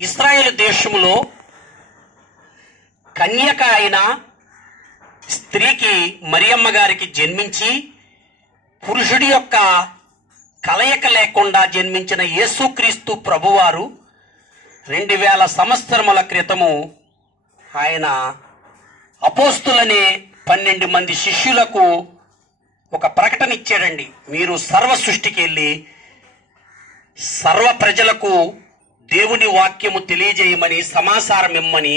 ఇశ్రాయేలు దేశములో కన్యక అయిన స్త్రీకి మరియమ్మ గారికి జన్మించి పురుషుడి యొక్క కలయిక లేకుండా జన్మించిన యేసుక్రీస్తు ప్రభువారు 2000 సంవత్సరముల క్రితము ఆయన అపోస్తులనే 12 మంది శిష్యులకు ఒక ప్రకటన ఇచ్చాడండి. మీరు సర్వ సృష్టికి వెళ్ళి సర్వ ప్రజలకు దేవుని వాక్యము తెలియజేయమని, సమాచారం ఇమ్మని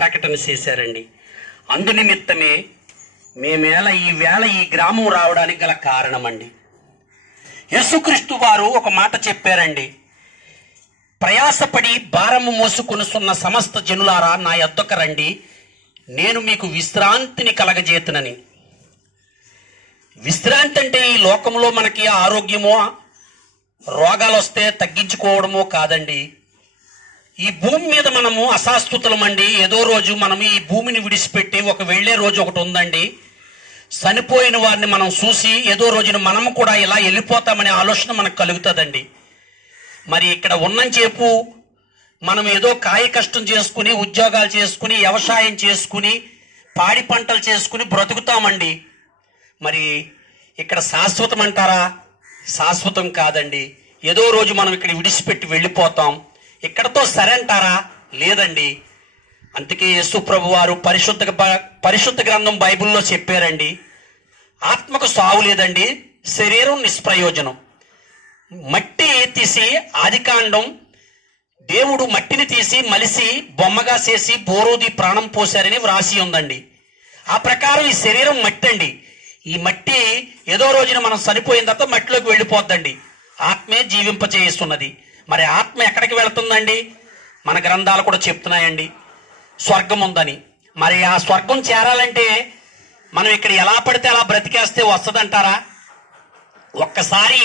ప్రకటన చేశారండి. అందునిమిత్తమే ఈ వేళ ఈ గ్రామం రావడానికి గల కారణమండి. యేసుక్రీస్తు వారు ఒక మాట చెప్పారండి. ప్రయాసపడి భారము మోసుకొనుచున్న సమస్త జనులారా నా యొద్దకు రండి, నేను మీకు విశ్రాంతిని కలగజేతునని. విశ్రాంతి అంటే ఈ లోకంలో మనకి ఆరోగ్యమో రోగాలు వస్తే తగ్గించుకోవడమో కాదండి. ఈ భూమి మీద మనము అశాశ్వతులమండి. ఏదో రోజు మనం ఈ భూమిని విడిచిపెట్టి ఒక వెళ్లే రోజు ఒకటి ఉందండి. చనిపోయిన వారిని మనం చూసి ఏదో రోజున మనము కూడా ఇలా వెళ్ళిపోతామనే ఆలోచన మనకు కలుగుతుందండి. మరి ఇక్కడ ఉన్నంచేపు మనం ఏదో కాయ కష్టం చేసుకుని, ఉద్యోగాలు చేసుకుని, వ్యవసాయం చేసుకుని, పాడి పంటలు చేసుకుని బ్రతుకుతామండి. మరి ఇక్కడ శాశ్వతం అంటారా? శాశ్వతం కాదండి. ఏదో రోజు మనం ఇక్కడ విడిచిపెట్టి వెళ్ళిపోతాం. ఇక్కడతో సరే అంటారా? లేదండి. అందుకే యేసు ప్రభు వారు పరిశుద్ధ గ్రంథం బైబిల్లో చెప్పారండి, ఆత్మకు సావు లేదండి, శరీరం నిష్ప్రయోజనం. మట్టి తీసి ఆదికాండం దేవుడు మట్టిని తీసి మలిసి బొమ్మగా చేసి బోరోది ప్రాణం పోశారని వ్రాసి ఉందండి. ఆ ప్రకారం ఈ శరీరం మట్టి అండి. ఈ మట్టి ఏదో రోజున మనం చనిపోయిన తర్వాత మట్టిలోకి వెళ్ళిపోద్దండి. ఆత్మే జీవింపచేస్తున్నది. మరి ఆత్మ ఎక్కడికి వెళుతుందండి? మన గ్రంథాలు కూడా చెప్తున్నాయండి, స్వర్గం ఉందని. మరి ఆ స్వర్గం చేరాలంటే మనం ఇక్కడ ఎలా పడితే అలా బ్రతికేస్తే వస్తుందంటారా? ఒక్కసారి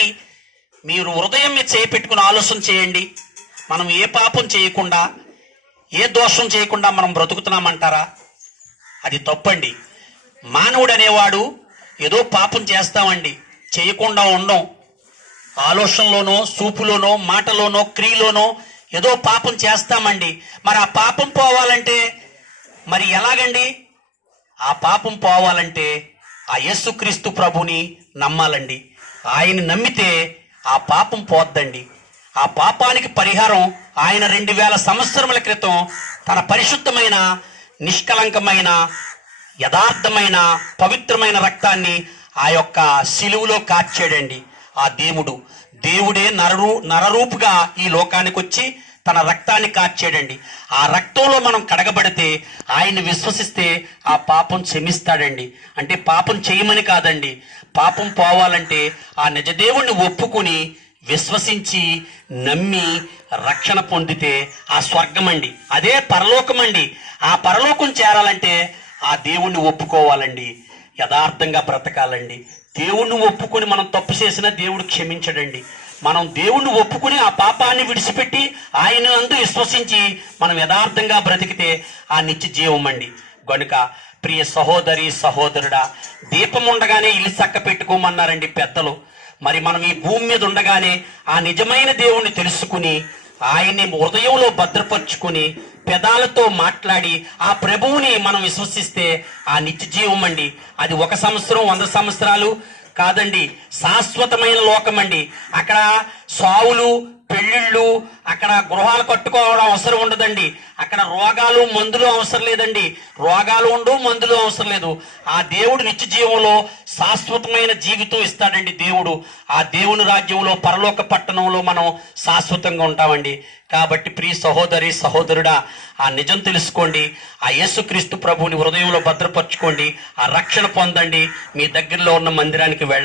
మీరు హృదయం మీద చేపెట్టుకుని ఆలోచన చేయండి. మనం ఏ పాపం చేయకుండా, ఏ దోషం చేయకుండా మనం బ్రతుకుతున్నామంటారా? అది తప్పండి. మానవుడు అనేవాడు ఏదో పాపం చేస్తామండి, చేయకుండా ఉండం. ఆలోచనలోనో, చూపులోనో, మాటలోనో, క్రియలోనో ఏదో పాపం చేస్తామండి. మరి ఆ పాపం పోవాలంటే మరి ఎలాగండి? ఆ పాపం పోవాలంటే ఆ యేసుక్రీస్తు ప్రభుని నమ్మాలండి. ఆయన నమ్మితే ఆ పాపం పోద్దండి. ఆ పాపానికి పరిహారం ఆయన 2000 సంవత్సరముల క్రితం తన పరిశుద్ధమైన, నిష్కలంకమైన, యథార్థమైన, పవిత్రమైన రక్తాన్ని ఆ యొక్క శిలువలో కార్చాడండి. ఆ దేవుడే నరరూపుగా ఈ లోకానికి వచ్చి తన రక్తాన్ని కార్చాడండి. ఆ రక్తంలో మనం కడగబడితే, ఆయన్ని విశ్వసిస్తే ఆ పాపం క్షమిస్తాడండి. అంటే పాపం చేయమని కాదండి, పాపం పోవాలంటే ఆ నిజదేవుణ్ణి ఒప్పుకొని విశ్వసించి నమ్మి రక్షణ పొందితే ఆ స్వర్గం అండి, అదే పరలోకం అండి. ఆ పరలోకం చేరాలంటే ఆ దేవుణ్ణి ఒప్పుకోవాలండి, యథార్థంగా బ్రతకాలండి. దేవుణ్ణి ఒప్పుకొని మనం తప్పు చేసినా దేవుడు క్షమించడండి. మనం దేవుణ్ణి ఒప్పుకుని ఆ పాపాన్ని విడిచిపెట్టి ఆయన నందు విశ్వసించి మనం యథార్థంగా బ్రతికితే ఆ నిత్య జీవం అండి. గనుక ప్రియ సహోదరి సహోదరుడా, దీపం ఉండగానే ఇల్లు చక్క పెట్టుకోమన్నారండి పెద్దలు. మరి మనం ఈ భూమి మీద ఉండగానే ఆ నిజమైన దేవుణ్ణి తెలుసుకుని ఆయన్ని హృదయంలో భద్రపరుచుకుని పెదాలతో మాట్లాడి ఆ ప్రభువుని మనం విశ్వసిస్తే ఆ నిత్య జీవం అండి. అది 1 సంవత్సరం 100 సంవత్సరాలు కాదండి, శాశ్వతమైన లోకం అండి. అక్కడ సావులు, పెళ్లిళ్ళు, అక్కడ గృహాలు కట్టుకోవడం అవసరం ఉండదండి. అక్కడ రోగాలు, మందులు అవసరం లేదండి. రోగాలు ఉండు, మందులు అవసరం లేదు. ఆ దేవుడు నిత్య జీవంలో శాశ్వతమైన జీవితం ఇస్తాడండి దేవుడు. ఆ దేవుని రాజ్యంలో, పరలోక పట్టణంలో మనం శాశ్వతంగా ఉంటామండి. కాబట్టి ప్రియ సహోదరి సహోదరుడా, ఆ నిజం తెలుసుకోండి. ఆ యేసుక్రీస్తు ప్రభువుని హృదయంలో భద్రపరచుకోండి. ఆ రక్షణ పొందండి. మీ దగ్గరలో ఉన్న మందిరానికి వెళ్ళండి.